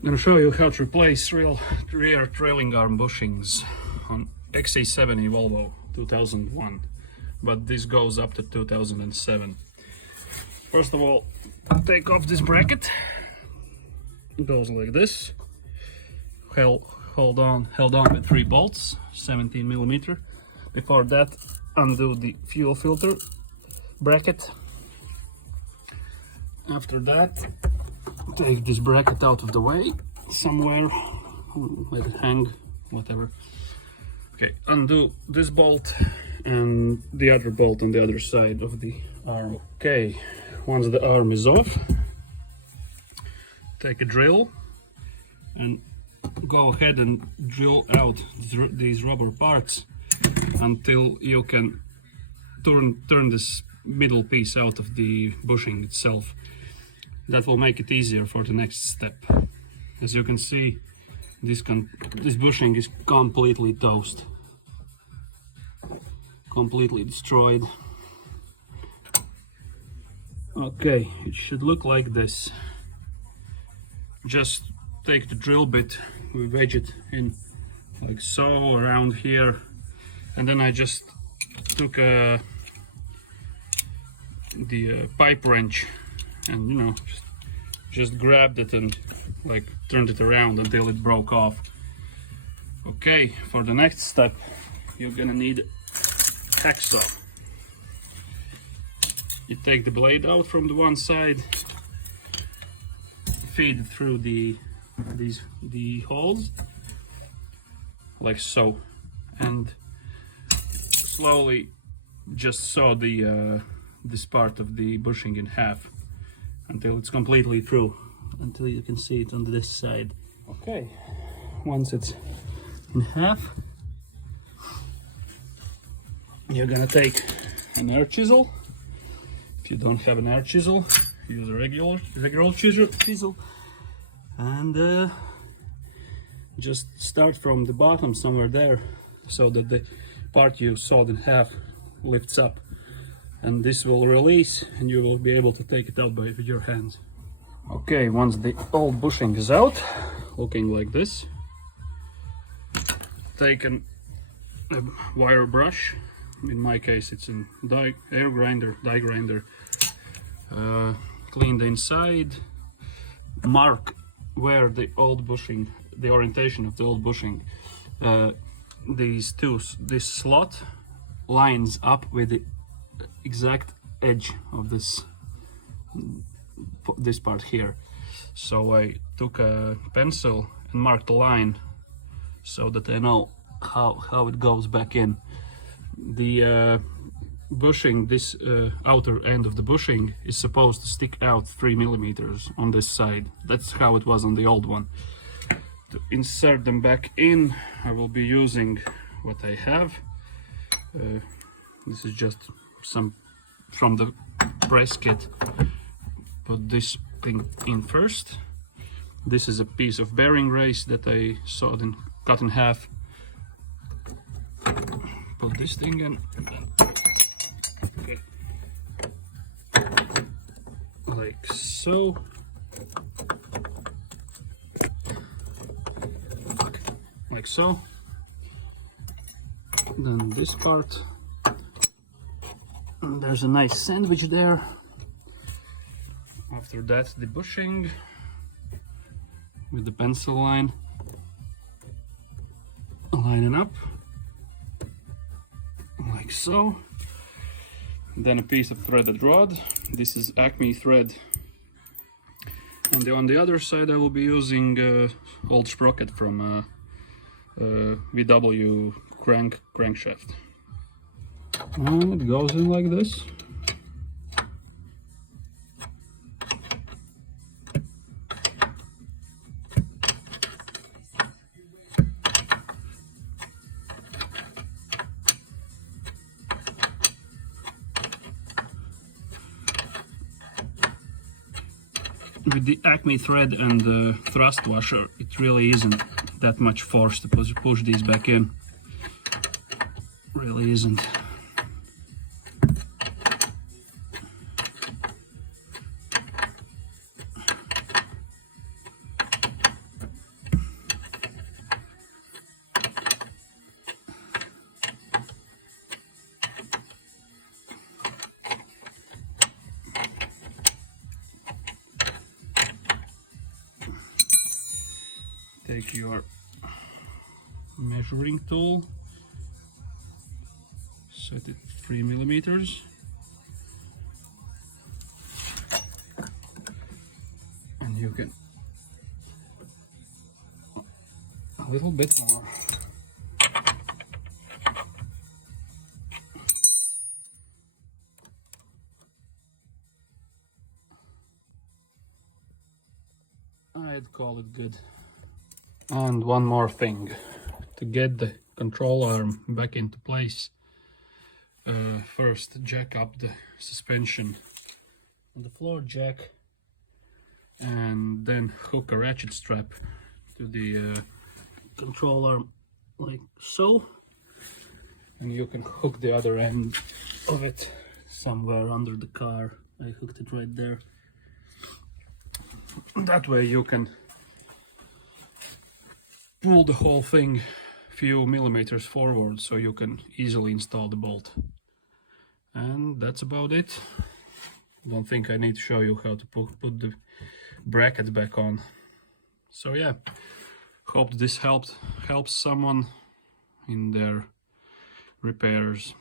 I'm going to show you how to replace rear trailing arm bushings on XC70 Volvo 2001, but this goes up to 2007. First of all, take off this bracket. It goes like this. Held on with 3 bolts, 17mm. Before that, undo the fuel filter bracket. After that, take this bracket out of the way somewhere, let it hang, whatever. Okay, undo this bolt and the other bolt on the other side of the arm. Okay, once the arm is off, take a drill and go ahead and drill out these rubber parts until you can turn this middle piece out of the bushing itself. That will make it easier for the next step. As you can see, this bushing is completely toast, completely destroyed. Okay, it should look like this. Just take the drill bit, we wedge it in like so around here, and then I just took the pipe wrench and just grabbed it and like turned it around until it broke off. Okay, for the next step you're gonna need a hacksaw. You take the blade out from the one side, feed it through the holes like so, and slowly just saw this part of the bushing in half until it's completely through, until you can see it on this side. Okay, once it's in half, you're gonna take an air chisel. If you don't have an air chisel, use a regular chisel, and just start from the bottom somewhere there, so that the part you sawed in half lifts up, and this will release and you will be able to take it out with your hands. Okay, once the old bushing is out, looking like this, take a wire brush. In my case it's a die grinder. Clean the inside, mark where the old bushing, the orientation of the old bushing, this slot lines up with the exact edge of this part here. So I took a pencil and marked a line so that I know how it goes back in. The bushing, this outer end of the bushing is supposed to stick out 3mm on this side. That's how it was on the old one. To insert them back in, I will be using what I have. This is just some from the press kit. Put this thing in first. This is a piece of bearing race that I sawed and cut in half. Put this thing in. Okay. Like so. Like so. Then this part. And there's a nice sandwich there. After that, the bushing with the pencil line, lining up like so. Then a piece of threaded rod. This is Acme thread. And on the other side, I will be using old sprocket from VW crankshaft. And it goes in like this. With the Acme thread and the thrust washer, it really isn't that much force to push these back in. Really isn't. take your measuring tool, set it 3 millimeters, and you can a little bit more. I'd call it good. And one more thing, to get the control arm back into place, first jack up the suspension on the floor jack, and then hook a ratchet strap to the control arm like so, and you can hook the other end of it somewhere under the car. I hooked it right there. That way you can pull the whole thing a few millimeters forward, so you can easily install the bolt. And that's about it. Don't think I need to show you how to put the bracket back on. So yeah, hope this helps someone in their repairs.